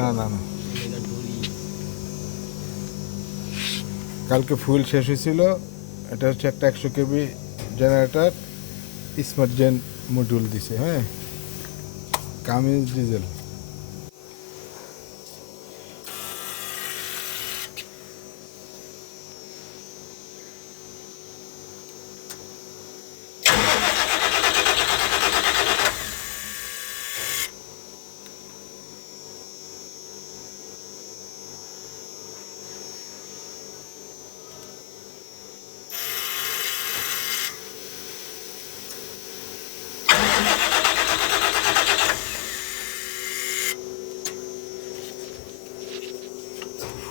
না না না, কালকে ফুয়েল শেষ হয়েছিল। এটা হচ্ছে একটা 100 কেবি জেনারেটর, স্মার্ট জেন মডিউল দিছে। হ্যাঁ, কামিজ ডিজেল।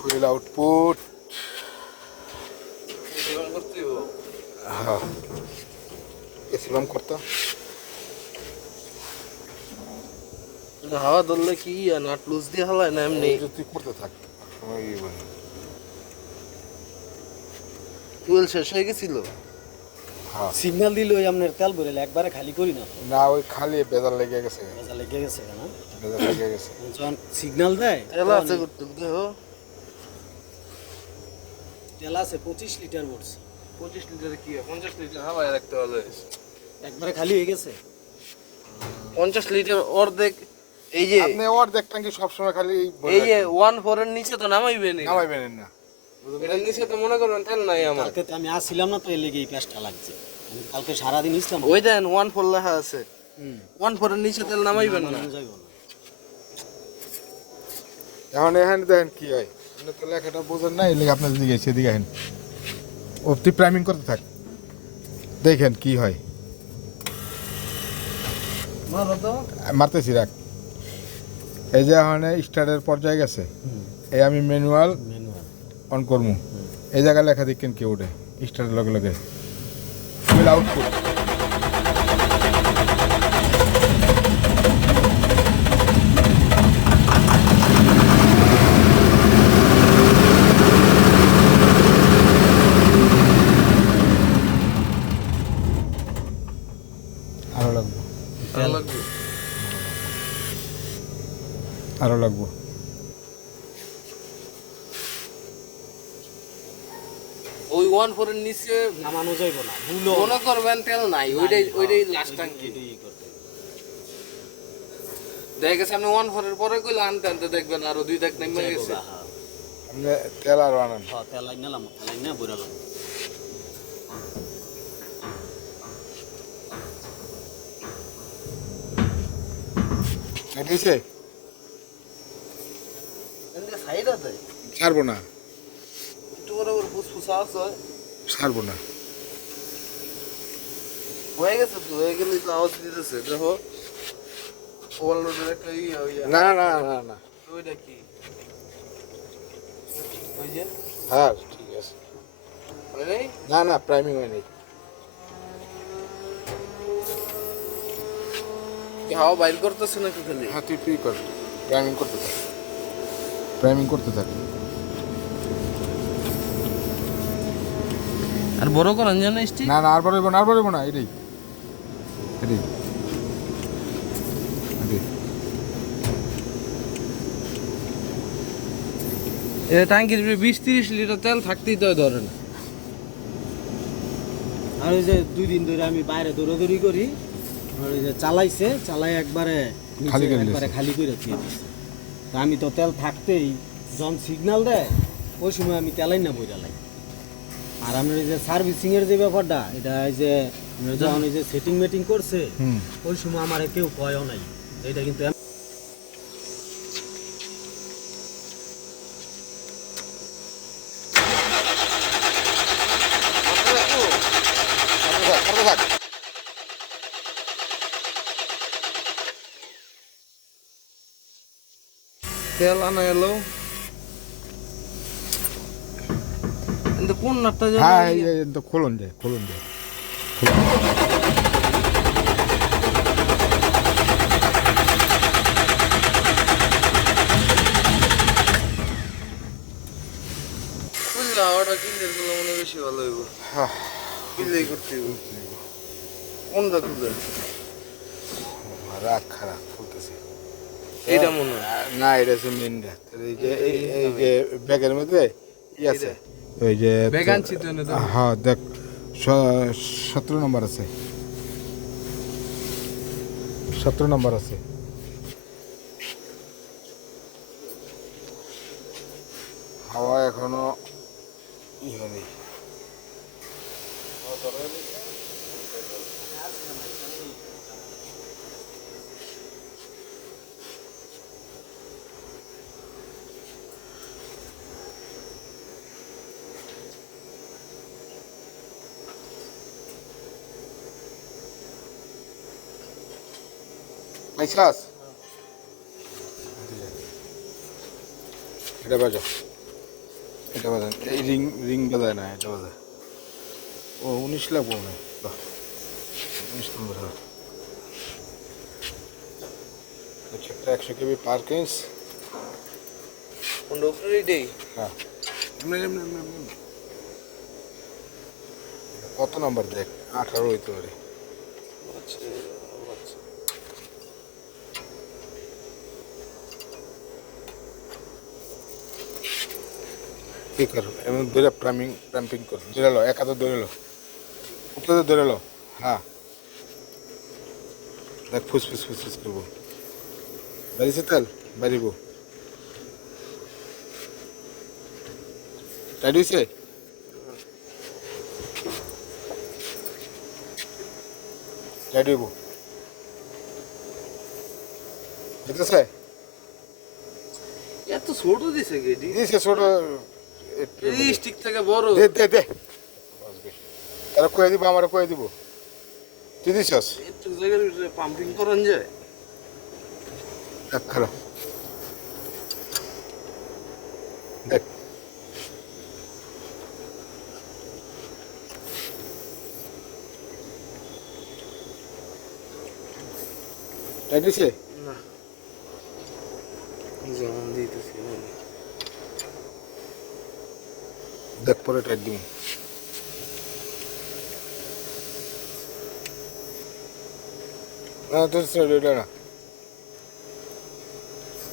ফুয়েল আউটপুট, হ্যাঁ এসিলাম করতো। হাওয়া ধরলে কি নাট লুজ দিয়ে হালায় না এমনি? তুই করতে থাক, সময় ফুয়েল শেষ হয়ে গেছিল। সিগন্যাল দিলে ওই আপনার তেল ভরে একবারে খালি করি না তো, না ওই খালি বেজার লেগে গেছে, মজা লেগে গেছে কেন বেজার লেগে গেছে। যখন সিগন্যাল দেয় তেল আছে করতে দেহ। তেল আছে 25 লিটার ভরছি। 25 লিটারে কি 50 লিটার হাওয়ায় রাখতে হবে। একবারে খালি হয়ে গেছে 50 লিটার অর্ধেক। এই যে আপনি অর্ধেক ট্যাঙ্কি সবসময় খালি এই যে 1.4 এর নিচে তো নামাইবেন না, নামাইবেন না। এর নিচে তো মনে করেন তেল নাই আমার। কালকে তো আমি আসছিলাম না তো এর লেগে এই কাজটা লাগছে। আমি কালকে সারাদিন ইসলাম ওই দেন 1.4 লেখা আছে। 1.4 এর নিচে তেল নামাইবেন না। এখন এখানে দেখেন কি হয়, আপনি তো লেখাটা বোঝেন না, এই লেগে আপনার দিকে সেদিকে আহেন। অবধি প্রাইমিং করতে থাক, দেখেন কি হয়। মারতেছি রাখ। এই যে এখন স্টার্টের পর্যায়ে গেছে, এই আমি ম্যানুয়াল অন করবো, এই জায়গায় লেখা দেখেন কি ওঠে স্টার্টের লগে লগে ফুয়েল আউটপুট। আরো লাগবো, আরো লাগবো। ওই 1.4 এর নিচে নামানো যাইব না, ভুলো মনে করবেন তেল নাই, ওইটাই লাস্ট ট্যাঙ্কি। দেখা গেছে আপনি 1.4 এর পরে কইলে আনতে আনতে দেখবেন আরো 2 ট্যাঙ্ক নেমে গেছে। আপনি তেল আরো আনেন। হ্যাঁ তেল লাইন নিলাম, লাইন না বইরালাম। দিছে এন্ড সাইড আছে ছাড়বো না, একটু বরাবর ফুসফুসা আছে। ছাড়বো না। হয়ে গেছে তো, হয়ে গেলে তো আওয়াজ দিতেছে। দেখো ওভারলোডের একটা না না না না, ওইটা কি ওই যে হ্যাঁ ঠিক আছে। হয় নাই? না না, প্রাইমিং হয় নাই। কি হাওয়া বাইর করতেছে নাকি খালি? হ্যাঁ তুই ফ্রি কর, প্রাইমিং করতে থাক, প্রাইমিং করতে থাক। আর বড় করেন জানো স্টিক? না না, আর বাড়াইবো না, আর বাড়াইবো না, এটাই এটাই এটাই। এটা ট্যাঙ্কির 20-30 লিটার তেল থাকতেই তো ধরে না। আর ওই যে 2 দিন ধরে আমি বাইরে দৌড়াদৌড়ি করি, ওই যে চালাই একবারে খালি করে একবারে খালি করে দিয়ে দিছি। তা আমি তো তেল থাকতেই যখন সিগন্যাল দেয় ওই সময় আমি তেলাই না বইরালাই। আর আপনার এই যে সার্ভিসিং এর যে ব্যাপারটা, এটা এই যে আপনার যখন এই যে সেটিং মেটিং করছে ওই সময় আমার কেউ কয়ও নাই। এটা কিন্তু তেল আনা এলো কিন্তু কোন নাটটা যেন হ্যাঁ এই তো খোলন যায়, খোলন যায়। বুঝলে হাওয়াটা কিনলে করলে মনে বেশি ভালো হইব। হ্যাঁ কিনলেই করতে হইব। কোনটা খুলে রাগ খারাপ বলতেছি। এইটা মনে হয় না এটা হচ্ছে মেনটা এই যে এই যে ব্যাগের মধ্যে ই আছে ওই যে ব্যাগ আনছি তো এনে দেবো। হ্যাঁ দেখ 17 নম্বর আছে 17 নম্বর আছে হাওয়া এখনো ই হয়নি আইসাস এটা বাজো এটা বাজান এই রিং বাজায় না এটা বাজায় ও 19 লাখ পড়বে বাহ 19 নম্বর হ্যাঁ আচ্ছা 100 কেবি পার্কিংস কোনটা উপরে দেই হ্যাঁ এমনি। কত নম্বর দেখ 18 হইতে পারে আচ্ছা আচ্ছা কি কর এমন ধরে প্রাম্পিং কর ধরে লো এক হাতে ধরে লো উপরে ধরে লো হ্যাঁ দেখ ফুস করবো বাড়িছে তেল বাড়িব টাইট হয়েছে টাইট হইব দেখতেছে এত ছোট দিছে গেডি দিছে ছোট এই স্টিক থেকে বড় দে তারা কয়ে দিব আমার কয়ে দিব তুই দিছস একটু জায়গার ভিতরে পাম্পিং করান যায় দেখ খারাপ দেখ টাইট হয়েছে না যেমন দিতেছি দেখ পরে টাইট দিব না তোর এটা না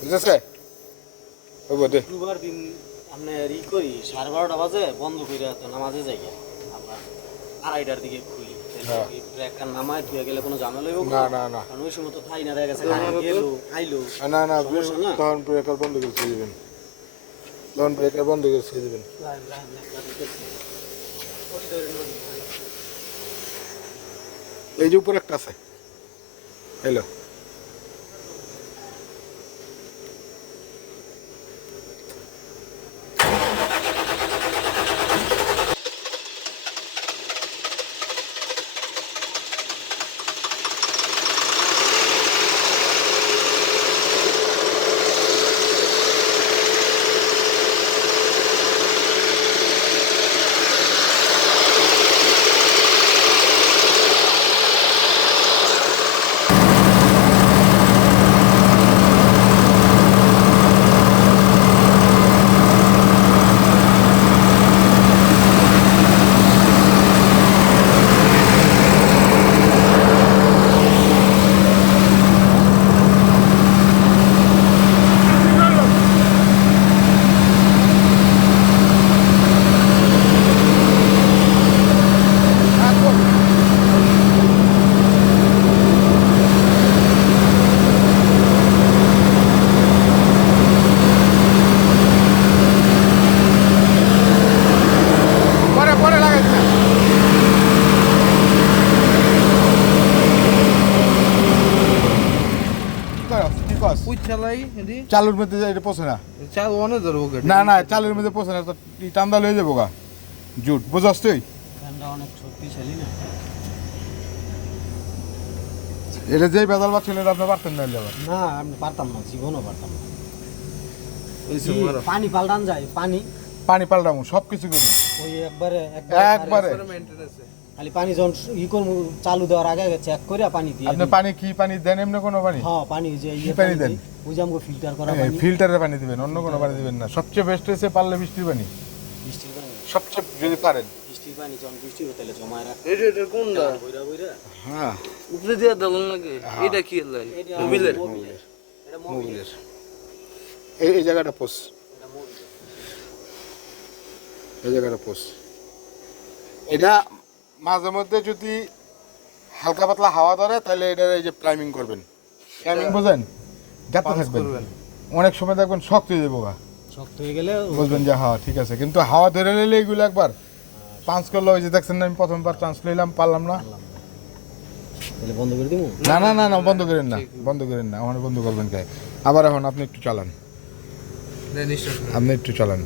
বুঝেছে ওই দে শুক্রবার দিন আমরা করি 12:30 বাজে বন্ধ করে তো নামাজে যাই আবার 2:30টার দিকে খুলি হ্যাঁ। ট্র্যাকটা নামায় ধুয়ে গেলে কোনো ঝামেলা হইব না কারণ ওই সময় তো খাই না দেখা গেছে খাইলো না সমস্যা না। তখন ব্রেকার বন্ধ করে ছেড়ে দিবেন তখন ব্রেকার বন্ধ করে ছেড়ে দিবেন এই যে উপরে একটা আছে হ্যালো পরে লাগাইছি না কি কস ওই চালাই এদি চালুর মধ্যে এটা পচে না চাল অনে ধরবো গেডি না চালের মধ্যে পচে না তো টান্দা লয়ে যাবো গা জুট বুঝাস তুই ঠান্ডা অনেক শক্তিশালী না এটা যেই বেদাল বাচ্চা এটা আপনি পারতেন না আবার না আমি পারতাম না জীবনও পারতাম না ওই কি, পানি পাল্টান যায় পানি পাল্টামু সব কিছু করবো ওই একবারে একবারে মেইনটেনেন্স খালি পানি যখন করবো চালু দেওয়ার আগে চেক করে পানি দিয়ে আপনি পানি কি পানি দেন এমনি কোনো পানি হ্যাঁ পানি যে কি পানি দেন? ওই যে আমাকে ফিল্টার করা পানি ফিল্টারের পানি দিবেন অন্য কোনো পানি দিবেন না সবচেয়ে বেস্ট হয়েছে পারলে বৃষ্টির পানি বৃষ্টির পানি সবচেয়ে যদি পারেন বৃষ্টির পানি যখন বৃষ্টি হতে জমায় রাখ এটা কোনটা বইরা বইরা হ্যাঁ উপরে দিয়া দালন লাগে এটা কি লাই মোবিলের এটা মোবিলের এই জায়গাটা পোষ, এটা মোবিল। এই জায়গাটা পোষ। এটা মাঝে মধ্যে যদি হালকা পাতলা হাওয়া ধরে তাহলে এটা এই যে প্রাইমিং করবেন, প্রাইমিং বোঝেন, যাতে পাঞ্চ থাকবেন। করবেন। অনেক সময় দেখবেন শক্ত হয়ে যাবো গা, শক্ত হয়ে গেলে বুঝবেন যে হ্যাঁ ঠিক আছে, কিন্তু হাওয়া ধরে নিলে এগুলো একবার পাঞ্চ করলে ওই যে দেখছেন না, আমি প্রথমবার চান্স নিলাম পারলাম না। তাহলে বন্ধ করে দিব। না না না না বন্ধ করেন না, বন্ধ করেন না, আমার বন্ধ করবেন কে? আবার এখন আপনি একটু চালান, নিঃশ্বাস নেন। আপনি একটু চালান।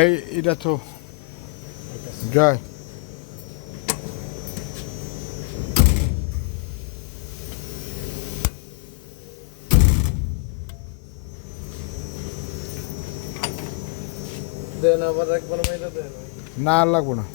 এই এটা তো জয়, দেন আবার একবার মাইরা দেন। না আর লাগবো না।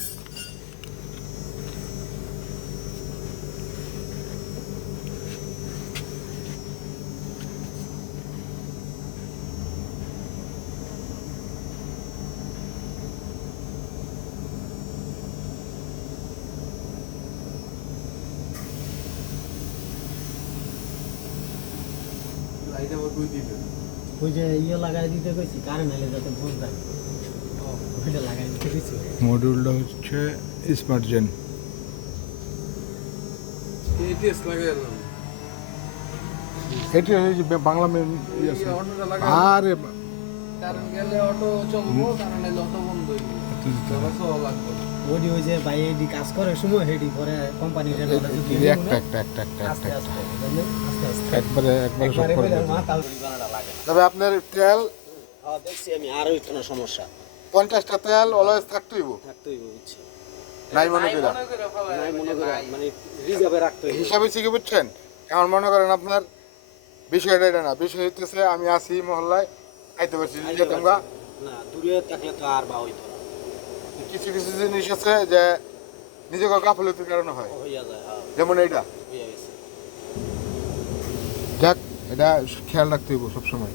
লাইট আবার কই দিবেন? ওই যে ইয়ে লাগাই দিতে কইছি, কারেন্ট এলে যাতে ভোজ দেয়, ওইটা লাগাই দিতে কইছি। মডিউলটা হচ্ছে স্মার্ট জেন। ATS লাগাইলাম। এটি এই যে বাংলা মেন এই অটোটা লাগাই। আরে কারেন্ট গেলে অটো চলবো, কারেন্ট এলে অটো বন্ধ হইব। তাহলে সব লাগবে। ওই যে ভাই এডি কাজ করার সময় হেডি করে কোম্পানির একটা একটা একটা একটা আস্তে একটা আস্তে বুঝলেন? আস্তে আস্তে একবারে একবারে সব একবারে করে বলে দেবে। মাথা বানাটা লাগে না। তবে আপনার তেল হ্যাঁ দেখছি আমি, আর ওইটা না সমস্যা 50টা তেল অলওয়েজ থাকতেই থাকতেই বুঝছি, নাই মনে করি মনে করে ফেলায় নাই মনে করে মানে রিজার্ভে রাখতে হইব। হিসাবে শিখে বুঝছেন। এখন মনে করেন আপনার বিষয়টা এটা না, বিষয় হইতেছে আমি আসি মহল্লায় খাইতে পারছি যে তোমরা না দূরে থাকলে তো আর বা হইতো না, কিছু কিছু জিনিস আছে যে নিজেকে গাফলতির কারণে হয়, হইয়া যায়। হ্যাঁ যেমন এইটা। হইয়া গেছে। যাক, এটা খেয়াল রাখতে হইব সবসময়।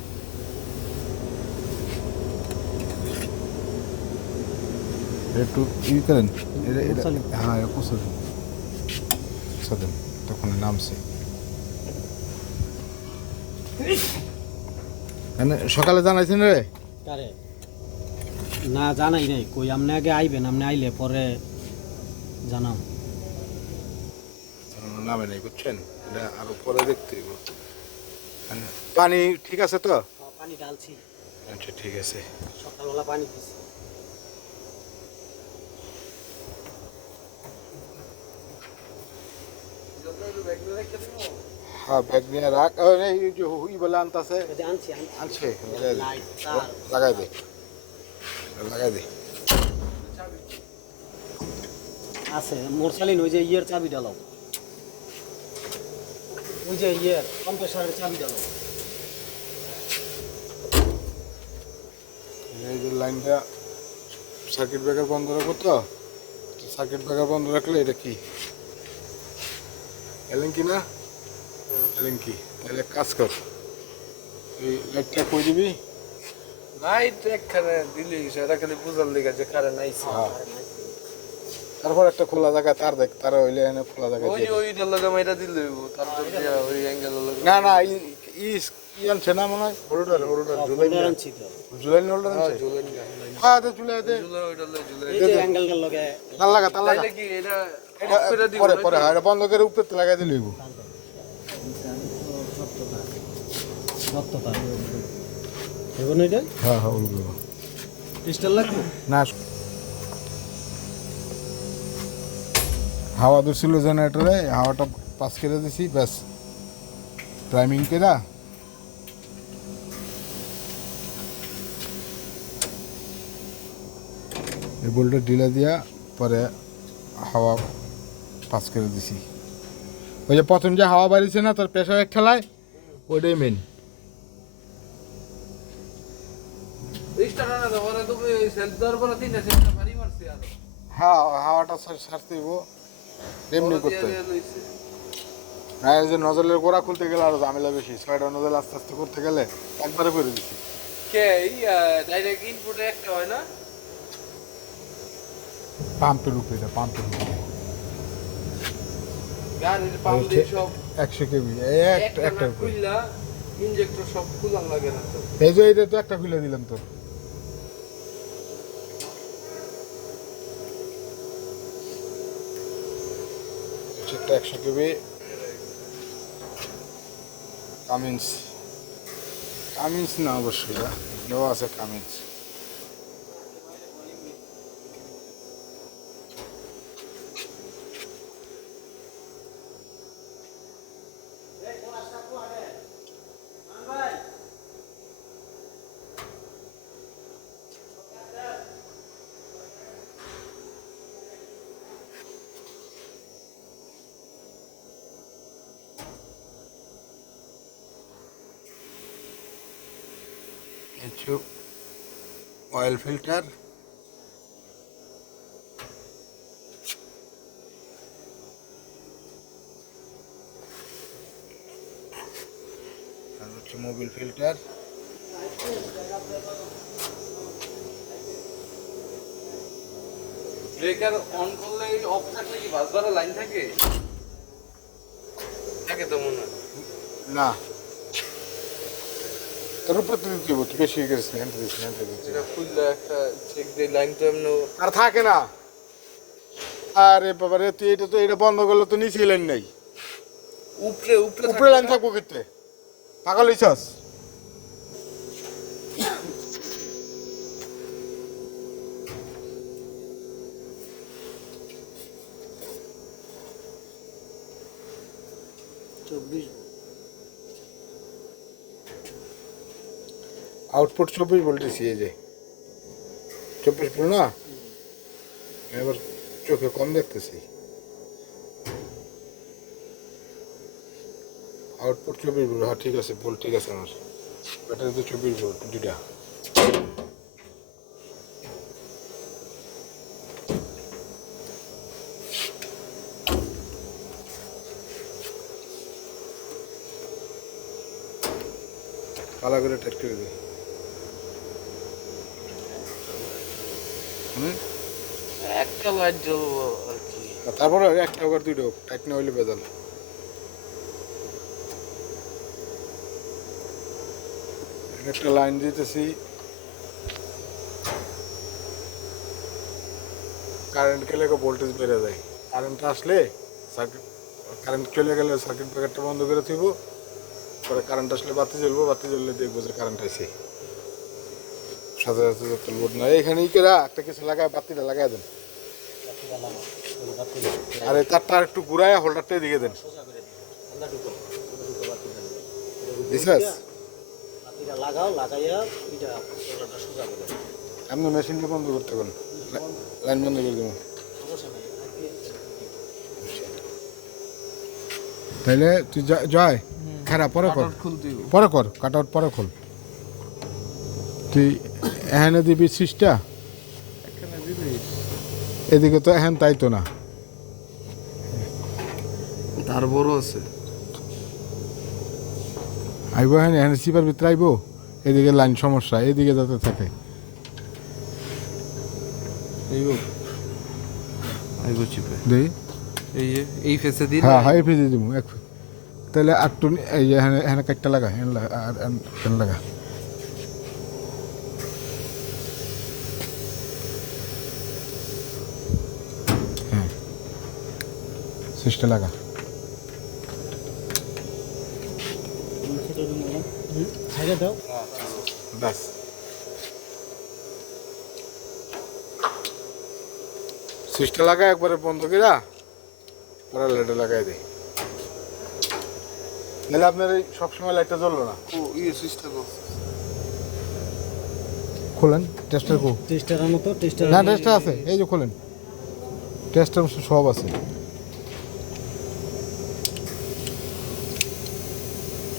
একটু ই করেন, এটা এটা হ্যাঁ এটা প্রচুর মুছা দেন, তখন নামছে। মানে সকালে জানাইছেন রে? কারে না জানাই নাই, কই আপনি আগে আইবেন, আপনি আইলে পরে জানাম। নামে নেই বুঝছেন, এটা আরো পরে দেখতে হইব। মানে পানি ঠিক আছে তো? পানি ঢালছি, আচ্ছা ঠিক আছে। সকালবেলা পানি দিছি। হ্যাঁ ব্যাগ নিয়ে রাখ। এই যে হুই বলে আনতাছে, আনছি আনছে লাইট তার লাগাই দে, লাগাই দে। আছে মোর চালিন, ওই যে ইয়ের চাবি ডালাও, ওই যে ইয়ের কম্প্রেসারের চাবি ডালাও। এই যে লাইনটা সার্কিট ব্রেকার বন্ধ রাখবো তো, সার্কিট ব্রেকার বন্ধ রাখলে এটা কি এলেন কি না, এলেন কি, তাহলে কাজ কর, এই লাইটটা কই দিবি। লাইট একখানে দিলি সেটা খালি বুঝার লেগে যে কারেন্ট আইছে। হ্যাঁ, তারপর একটা খোলা জায়গা তার দেখ, তার হইলে এনে খোলা জায়গা ওই দিয়ে ওই ডাল্লা মাইরা দিলে হইব, তারপর দিয়া ওই অ্যাঙ্গেল দিবি। না না ই আনছে না মনে হয়, হোল্ডার হোল্ডার জুলাই আনছি তো, জুলাই হোল্ডার আনছে। ঝুলেন হ্যাঁ দে জুলাই দে, ঝুলে ওই ডাল্লা ঝুলে এই যে অ্যাঙ্গেলটার লগে তার লাগা তার লাগা। তাইলে কি এটা এটা অফ করে দিব পরে নাকি? পরে হ্যাঁ, এটা বন্ধ করে উপরে লাগাই দিলে হইব। রক্ততা দেখুন এটা হ্যাঁ হ্যাঁ ওইগুলো ক্রিস্টাল লাগবে না, হাওয়া দিছিল জেনারেটরে, হাওয়াটা পাস করে দিছি, ব্যাস প্রাইমিং কেরা এই বোল্টে ঢিলা দিয়া পরে হাওয়া পাস করে দিছি। ওই যে প্রথম যে হাওয়া বাড়িছে না তার প্রেশারের ঠেলায়, ওইটাই মেন। স্টার্ট না দাও, ওরা তুমি সেলফ দেওয়ার পরে তিনটা সেলফ ভারী মারছে আর হ্যাঁ হাওয়াটা ছাড়তে হইব, এমনি করতে হয়। না এই যে নজলের গোড়া খুলতে গেলে আরো ঝামেলা বেশি, 6টা নজল আস্তে আস্তে করতে গেলে একবারে করে দিছি। কে ডাইরেক্ট ইনপুটে একটা হয় না, পাম্পের উপরে, এটা পাম্পের উপরে গাড়ির পাম্প দিয়ে সব 100 কেবি একটা একটা উপরে। খুললা ইনজেক্টর সব খুলান লাগে না তো। এই যে এটা তো একটা খুলে দিলাম তো, একটা 100 কেবি কামিন্স, কামিন্স না অবশ্যই না, দেওয়া আছে কামিন্স। কিছু অয়েল ফিল্টার, আর হচ্ছে মোবিল ফিল্টার, ব্রেকার অন করলে অফ থাকলে কি বাসবারে লাইন থাকে, থাকে তো মনে হয়। না তার উপরে তো দিতে হইব, তুই বেশি হয়ে গেছিস, হ্যান্ড দিস হ্যান্ড দিস যেটা খুললে একটা চেক দিয়ে লাইন তো এমনি আর থাকে না। আরে বাবা রে, তুই এটা তো এটা বন্ধ করলে তো নিচে লাইন নাই, উপরে উপরে উপরে লাইন থাকবো ক্ষেত্রে, পাগল হইছাস? আউটপুট 24 বলতেছি, এই যে 24 ভোল্ট না, এবার চোখে কম দেখতেছি। আউটপুট 24 ভোল্ট, হ্যাঁ ঠিক আছে, ভোল্ট ঠিক আছে আমার, ব্যাটারি তো 24 ভোল্ট দুইটা। কালা করে টাইট করে দিই। একটা লাইট জ্বলবো আর কি। তারপরে একটা হোক আর দুইটা হোক, টাইট না হইলে বেজাল। একটা লাইন দিতেছি, কারেন্ট গেলে ভোল্টেজ বেড়ে যায়। কারেন্ট আসলে সার্কিট, কারেন্ট চলে গেলে সার্কিট ব্রেকারটা বন্ধ করে দিব, পরে কারেন্ট আসলে বাতি জ্বলবো, বাতি জ্বললে দেখবো যে কারেন্ট আছে। সাথে সাথে যত লোড না এখানেই কেরা একটা কিছু লাগায়, বাতিটা লাগাই দেন। আর এই তারটা একটু ঘুরায় হোল্ডারটা এদিকে দেন। দিছাস লাগাও, লাগাইয়া এটা সোজা করে আপনি মেশিনটা বন্ধ করতে পারেন, লাইন বন্ধ করে দেবো। তাইলে তুই জয় খারাপ পরে কর, পরে কর, কাট আউট পরে খোল। তুই এখানে দিবি সুইচটা, এদিকে তো এখন তাই তো না, তার বড় আছে। আইব এখানে, এখানে সিপার ভিতরে আইব, এদিকে লাইন সমস্যা, এদিকে যাতে থাকে। দেই এই ফেসে দিন। হ্যাঁ হ্যাঁ, ফেজে দিব এক। তাহলে আর টু এই যে এখানে এখানে কাটটা লাগা, আর এখানে লাগা। হ্যাঁ সুইচটা লাগা। সাইডে দাও। বাস সুইচটা লাগা একবারে বন্ধ করা, পরে লাইটটা লাগাই দেয়। নাহলে আপনার এই সবসময় লাইটটা জ্বললো না। ও সুইচটা দাও। খোলেন টেস্টার কো, টেস্টার আনো তো, টেস্টার না টেস্টার আছে, এই যে খোলেন, টেস্টার সব আছে।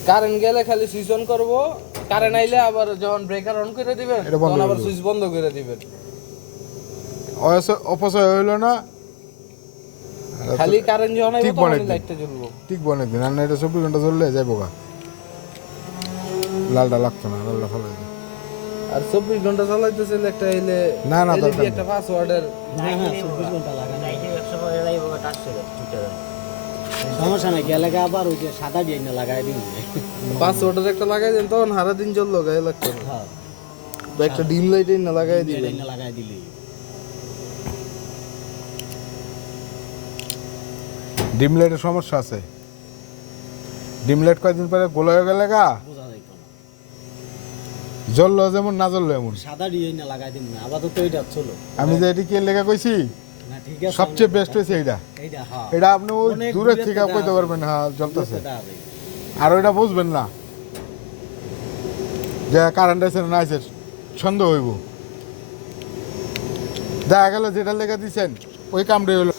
কারেন্ট গেলে খালি সুইচ অন করবো, কারেন্ট আইলে আবার যখন ব্রেকার অন করে দিবেন এটা বন্ধ তখন করে আবার দিবেন। সুইচ বন্ধ করে দিবেন। অপচয় হইলো না, খালি কারেন্ট যখন আইবে ঠিক তখন বানাই দিন। লাইটটা জ্বলবো। ঠিক বনে দিন, আর না এটা 24 ঘন্টা জ্বললে যাইব গা, লালটা লাগতো না, লালটা ফেলাই দিন। আর 24 ঘন্টা চালাইতেছিল একটা এলে না, না, LED দরকার একটা পাসওয়ার্ডের। না না 24 ঘন্টা লাগা না। সমস্যা নাই, গেলে আবার ওই যে সাদা দিয়ে না লাগাই দিন। পাসওয়ার্ডের একটা লাগাই দেন, তখন সারা দিন জ্বললো, গায়ে লাগতো না। হ্যাঁ, বা একটা ডিম লাইট না লাগাই দিবেন। না লাগাই দিলে ডিম লাইটের সমস্যা আছে, ডিম লাইট কয়েকদিন পরে গোলা হয়ে গেলে গা বোঝা যাইত না। জ্বললো যেমন, না জ্বললো এমন। সাদা দিয়ে না লাগাই দিন না, আপাতত এইটা চলো। আমি যে এটি কে লেখা কইছি, না ঠিক আছে, সবচেয়ে বেস্ট হয়েছে এইটা। এইটা হ্যাঁ, এটা আপনি ওই অনেক দূরের দূরে থেকে থেকে কইতে আসে। পারবেন হ্যাঁ জ্বলতেছে, এটা হবে। আর ওইটা বুঝবেন না যে কারেন্ট আছে না আছে, সন্দেহ হইব। দেখা গেল যেটা লেখা দিচ্ছেন ওই কামটাই হলো।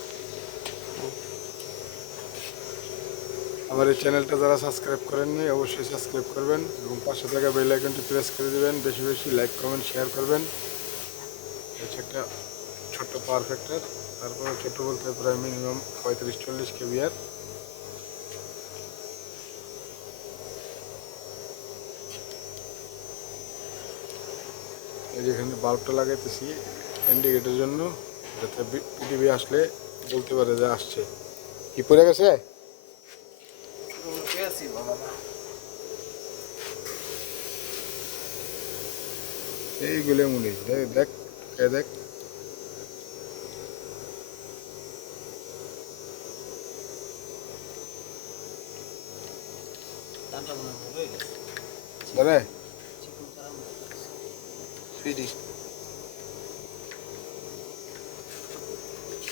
আমার এই চ্যানেলটা যারা সাবস্ক্রাইব করেননি অবশ্যই সাবস্ক্রাইব করবেন এবং পাশে থাকা বেল আইকনটি প্রেস করে দিবেন। বেশি বেশি লাইক কমেন্ট শেয়ার করবেন। হচ্ছে একটা ছোট্ট পাওয়ার ফ্যাক্টর, তারপরে ছোট বলতে প্রায় মিনিমাম 35-40 কেভিআর। এই যেখানে বাল্বটা লাগাইতেছি ইন্ডিকেটের জন্য, যাতে পিটিভি আসলে বলতে পারে যে আসছে। কি পড়ে গেছে? এইগুলো মনে দেখ দেখ দেখ দাদা ফিরি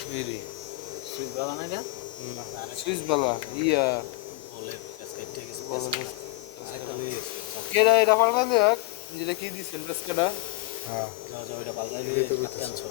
ফিরি সুইচ বালা না এটা? সুইচ বালা ইয়া বলে কাজকে ঠিক আছে। কেডা এটা পাল্টা দেখ, যেটা কি দিছেন কাজকাটা। হ্যাঁ যাও যাও, এটা পাল্টাই দিয়ে আনছো।